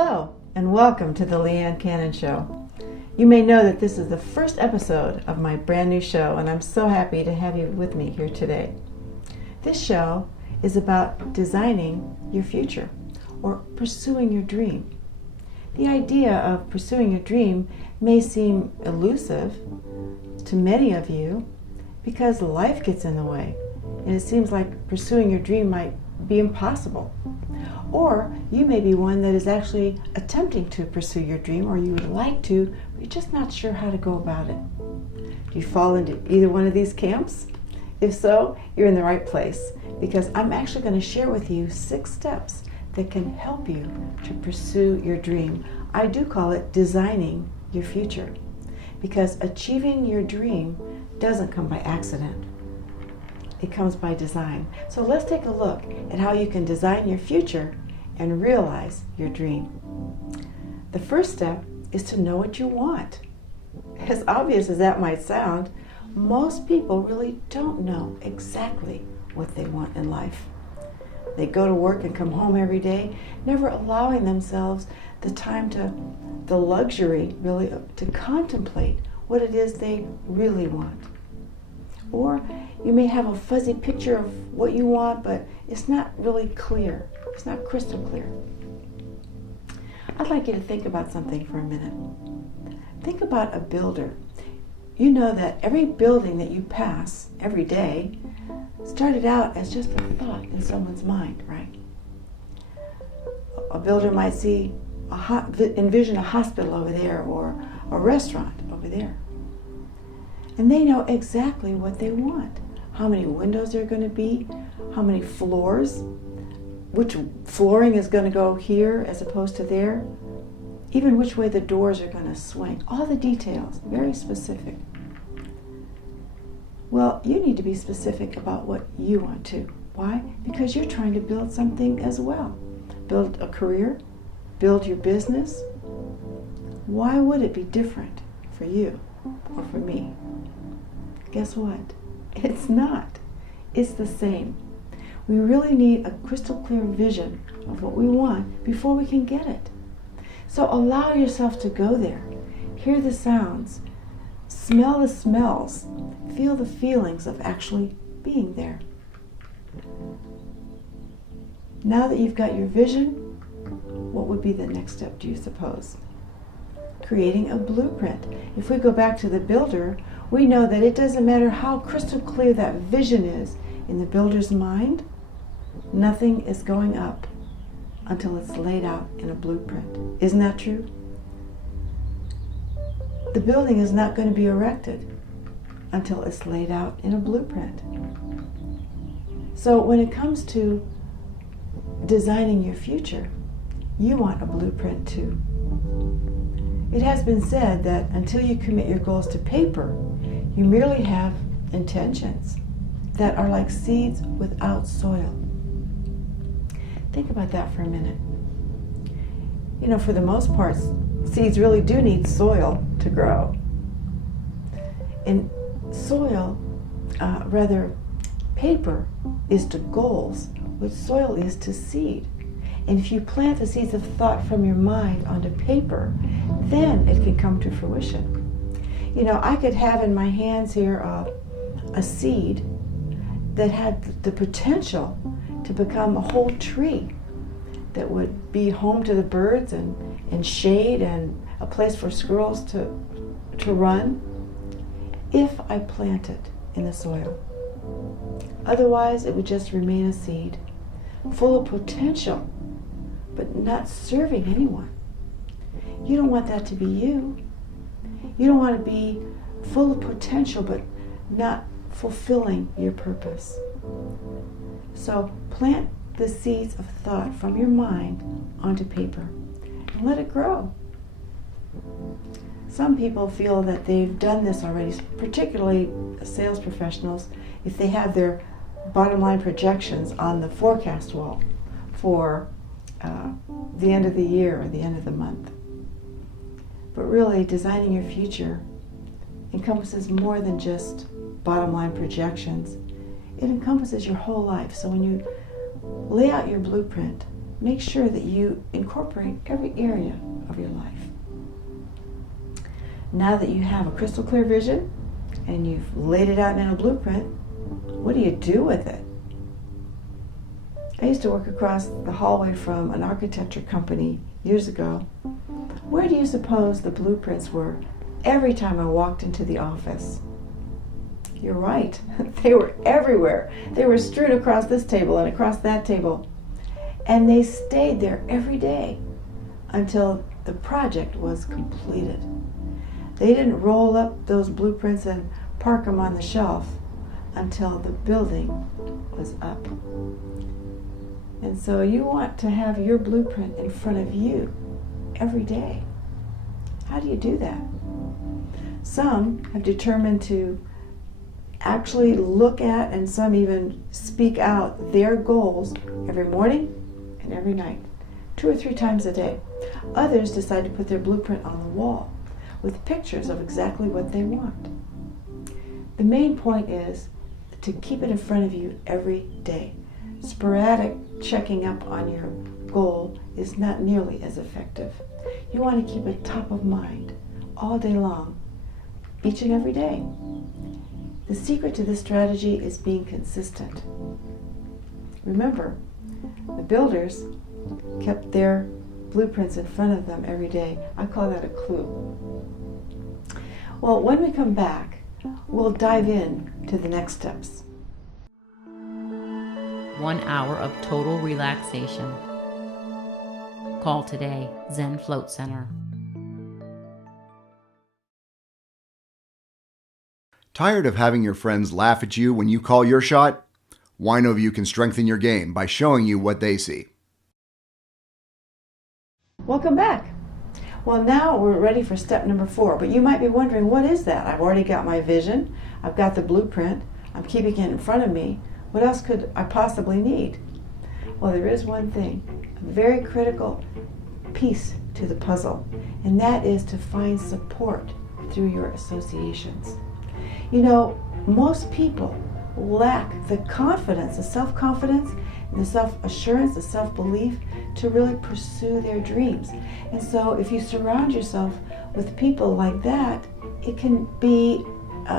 Hello, and welcome to the Leanne Cannon Show. You may know that this is the first episode of my brand new show, and I'm so happy to have you with me here today. This show is about designing your future, or pursuing your dream. The idea of pursuing your dream may seem elusive to many of you because life gets in the way, and it seems like pursuing your dream might be impossible. Or you may be one that is actually attempting to pursue your dream, or you would like to, but you're just not sure how to go about it. Do you fall into either one of these camps? If so, you're in the right place, because I'm actually going to share with you 6 steps that can help you to pursue your dream. I do call it designing your future, because achieving your dream doesn't come by accident. It comes by design. So let's take a look at how you can design your future and realize your dream. The first step is to know what you want. As obvious as that might sound, most people really don't know exactly what they want in life. They go to work and come home every day, never allowing themselves the luxury really to contemplate what it is they really want. Or you may have a fuzzy picture of what you want, but it's not really clear. It's not crystal clear. I'd like you to think about something for a minute. Think about a builder. You know that every building that you pass every day started out as just a thought in someone's mind, right? A builder might envision a hospital over there or a restaurant over there. And they know exactly what they want. How many windows there are going to be, how many floors, which flooring is going to go here as opposed to there, even which way the doors are going to swing. All the details, very specific. Well, you need to be specific about what you want to. Why? Because you're trying to build something as well. Build a career, build your business. Why would it be different for you or for me? Guess what? It's not. It's the same. We really need a crystal clear vision of what we want before we can get it. So allow yourself to go there. Hear the sounds. Smell the smells. Feel the feelings of actually being there. Now that you've got your vision, what would be the next step, do you suppose? Creating a blueprint. If we go back to the builder, we know that it doesn't matter how crystal clear that vision is in the builder's mind, nothing is going up until it's laid out in a blueprint. Isn't that true? The building is not going to be erected until it's laid out in a blueprint. So when it comes to designing your future, you want a blueprint too. It has been said that until you commit your goals to paper, you merely have intentions that are like seeds without soil. Think about that for a minute. You know, for the most part, seeds really do need soil to grow. And paper is to goals, what soil is to seed. And if you plant the seeds of thought from your mind onto paper, then it can come to fruition. You know, I could have in my hands here a seed that had the potential to become a whole tree that would be home to the birds and shade and a place for squirrels to run if I plant it in the soil. Otherwise, it would just remain a seed full of potential, but not serving anyone. You don't want that to be you. You don't want to be full of potential, but not fulfilling your purpose. So plant the seeds of thought from your mind onto paper and let it grow. Some people feel that they've done this already, particularly sales professionals, if they have their bottom line projections on the forecast wall for the end of the year or the end of the month. But really, designing your future encompasses more than just bottom line projections. It encompasses your whole life. So when you lay out your blueprint, make sure that you incorporate every area of your life. Now that you have a crystal clear vision and you've laid it out in a blueprint, what do you do with it? I used to work across the hallway from an architecture company years ago. Where do you suppose the blueprints were every time I walked into the office? You're right, they were everywhere. They were strewn across this table and across that table. And they stayed there every day until the project was completed. They didn't roll up those blueprints and park them on the shelf until the building was up. And so you want to have your blueprint in front of you every day. How do you do that? Some have determined to actually look at, and some even speak out, their goals every morning and every night, 2 or 3 times a day. Others decide to put their blueprint on the wall with pictures of exactly what they want. The main point is to keep it in front of you every day. Sporadic checking up on your goal is not nearly as effective. You want to keep it top of mind all day long, each and every day. The secret to this strategy is being consistent. Remember, the builders kept their blueprints in front of them every day. I call that a clue. Well, when we come back, we'll dive in to the next steps. 1 hour of total relaxation. Call today, Zen Float Center. Tired of having your friends laugh at you when you call your shot? WinoView can strengthen your game by showing you what they see. Welcome back. Well, now we're ready for step number 4, but you might be wondering, what is that? I've already got my vision, I've got the blueprint, I'm keeping it in front of me. What else could I possibly need? Well, there is one thing, a very critical piece to the puzzle, and that is to find support through your associations. You know, most people lack the confidence, the self-confidence, the self-assurance, the self-belief to really pursue their dreams. And so if you surround yourself with people like that, it can be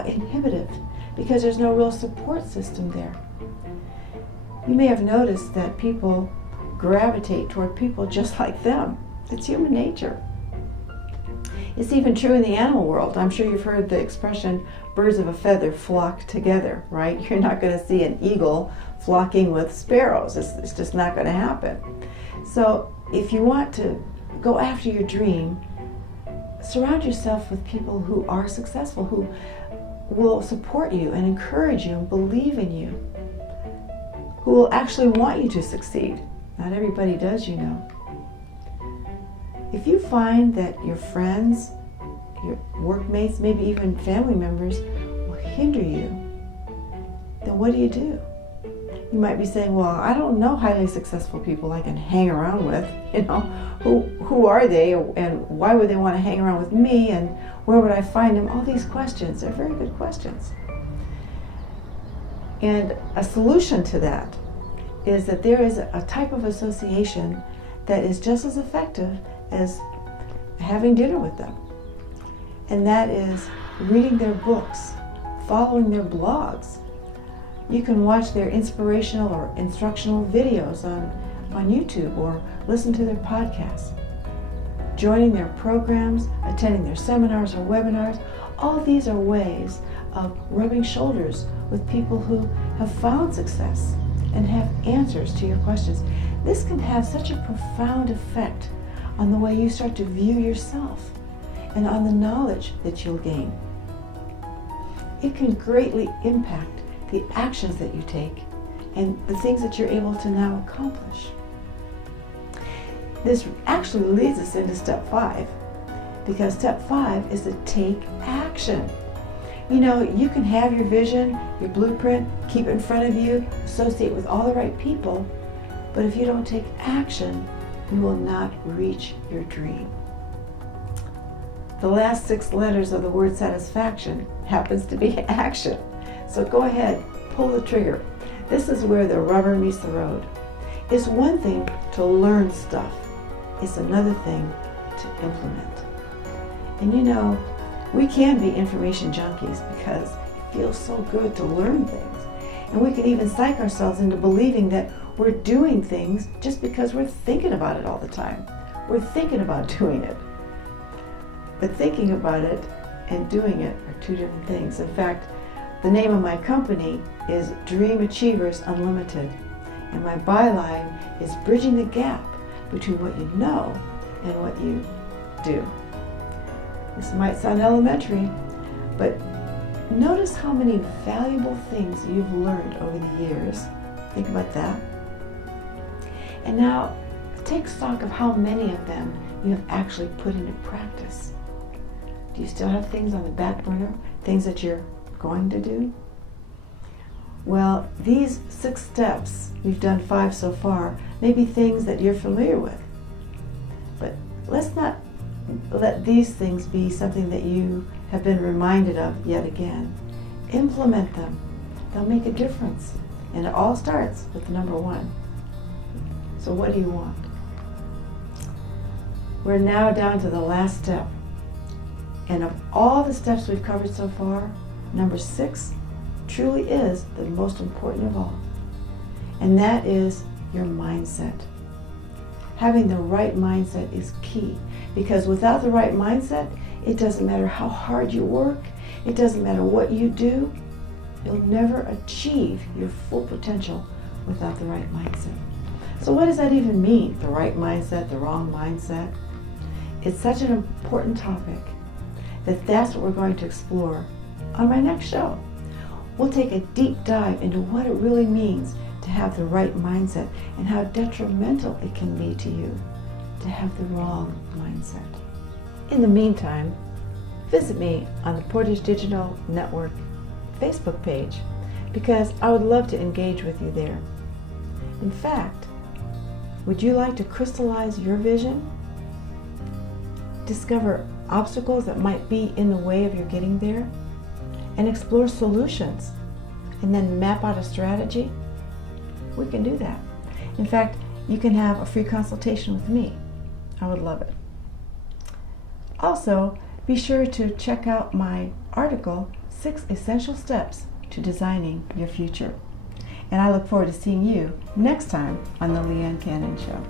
inhibitive because there's no real support system there. You may have noticed that people gravitate toward people just like them. It's human nature. It's even true in the animal world. I'm sure you've heard the expression, birds of a feather flock together, right? You're not going to see an eagle flocking with sparrows. It's just not going to happen. So if you want to go after your dream, surround yourself with people who are successful, who will support you and encourage you and believe in you, who will actually want you to succeed. Not everybody does, you know. If you find that your friends, your workmates, maybe even family members will hinder you, then what do? You might be saying, well, I don't know highly successful people I can hang around with. You know, who are they and why would they want to hang around with me and where would I find them? All these questions are very good questions. And a solution to that is that there is a type of association that is just as effective as having dinner with them. And that is reading their books, following their blogs. You can watch their inspirational or instructional videos on YouTube or listen to their podcasts. Joining their programs, attending their seminars or webinars, all these are ways of rubbing shoulders with people who have found success and have answers to your questions. This can have such a profound effect on the way you start to view yourself and on the knowledge that you'll gain. It can greatly impact the actions that you take and the things that you're able to now accomplish. This actually leads us into step 5, because step 5 is to take action. You know, you can have your vision, your blueprint, keep it in front of you, associate with all the right people, but if you don't take action, you will not reach your dream. The last 6 letters of the word satisfaction happens to be action. So go ahead, pull the trigger. This is where the rubber meets the road. It's one thing to to learn stuff. It's another thing to implement. And you know, we can be information junkies because it feels so good to learn things. And we can even psych ourselves into believing that we're doing things just because we're thinking about it all the time. We're thinking about doing it. But thinking about it and doing it are two different things. In fact, the name of my company is Dream Achievers Unlimited. And my byline is bridging the gap between what you know and what you do. This might sound elementary, but notice how many valuable things you've learned over the years. Think about that. And now take stock of how many of them you have actually put into practice. Do you still have things on the back burner, things that you're going to do? Well, these 6 steps, we've done 5 so far, may be things that you're familiar with. But let's not let these things be something that you have been reminded of yet again. Implement them. They'll make a difference. And it all starts with number 1. So what do you want? We're now down to the last step. And of all the steps we've covered so far, number 6 truly is the most important of all. And that is your mindset. Having the right mindset is key, because without the right mindset, it doesn't matter how hard you work, it doesn't matter what you do, you'll never achieve your full potential without the right mindset. So what does that even mean, the right mindset, the wrong mindset? It's such an important topic that that's what we're going to explore on my next show. We'll take a deep dive into what it really means to have the right mindset and how detrimental it can be to you to have the wrong mindset. In the meantime, visit me on the Portage Digital Network Facebook page because I would love to engage with you there. In fact, would you like to crystallize your vision? Discover obstacles that might be in the way of your getting there? And explore solutions and then map out a strategy? We can do that. In fact, you can have a free consultation with me. I would love it. Also, be sure to check out my article, 6 Essential Steps to Designing Your Future. And I look forward to seeing you next time on the Leanne Cannon Show.